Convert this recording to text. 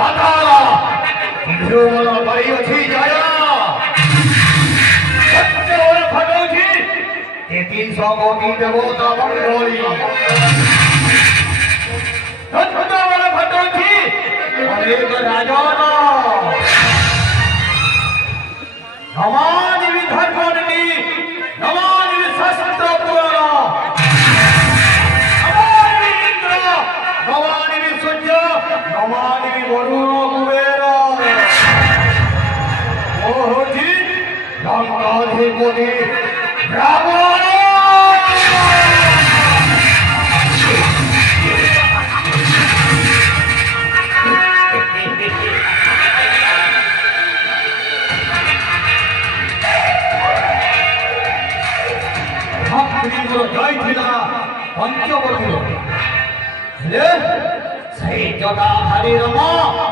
પાતાળ ધ્રુવનો પરિયોથી જયા સત્યવર ફટોથી તે 300 કોટી દેવતા મંડળી સત્યવર ફટોથી અનેક રાજાના નવાની વિધર્મની નવાની શસ્ત્ર પુરાણા નવાની ઇન્દ્ર નવાની સૂર્ય નવાની વરુણ કુબેર ઓહોજી લંકાધિપતિ રાવણ જય થીલા પંચવટીઓ લે સહી જગા હરિ રમા